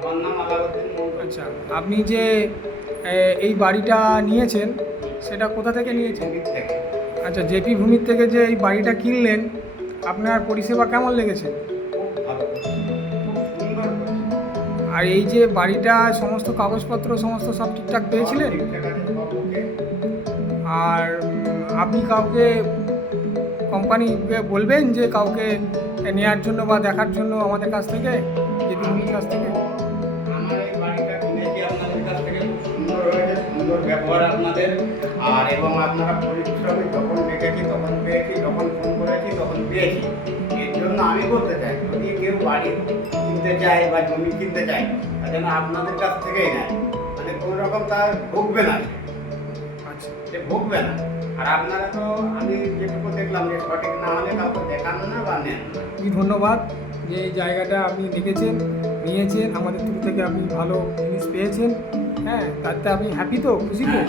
আমার নাম আলাউদ্দিন মন্ডল। আচ্ছা, আপনি যে এই বাড়িটা নিয়েছেন সেটা কোথা থেকে নিয়েছেন? ভূমির থেকে। আচ্ছা, জেপি ভূমির থেকে যে এই বাড়িটা কিনলেন, আপনার পরিষেবা কেমন লেগেছে? খুব ভালো করছে, খুব সুন্দর করছে। আর এই যে বাড়িটা সমস্ত কাগজপত্র সমস্ত সব ঠিকঠাক পেয়েছিলেন? সব ঠিকঠাক আছে, সব ওকে। আর আপনি কাউকে কোম্পানিকে বলবেন যে কাউকে নেওয়ার জন্য বা দেখার জন্য আমাদের কাছ থেকে, জেপি ভূমির কাছ থেকে? আমার এই বাড়িটা কিনেছি আপনাদের কাছ থেকে, খুব সুন্দর হয়েছে, সুন্দর ব্যবহার আপনাদের। আর এবং আপনারা পরিশ্রমী, যখন ডেকেছি তখন পেয়েছি, যখন ফোন করেছি তখন পেয়েছি। এর জন্য আমি বলতে চাই, যদি কেউ বাড়ি কিনতে চায় বা জমি কিনতে চায়, তা যেন আপনাদের কাছ থেকেই নেয়। মানে কোনো রকম তার ভুগবে না, আচ্ছা, সে ভুগবে না। আর আপনারা তো, আমি যেটুকু দেখলাম যে সঠিক না হলে কাউকে দেখান না বা নেন না। খুবই ধন্যবাদ যে এই জায়গাটা আপনি দেখেছেন, নিয়েছেন, আমাদের থ্রু থেকে আপনি ভালো জিনিস পেয়েছেন। হ্যাঁ, তাতে আপনি হ্যাপি তো, খুশি তো?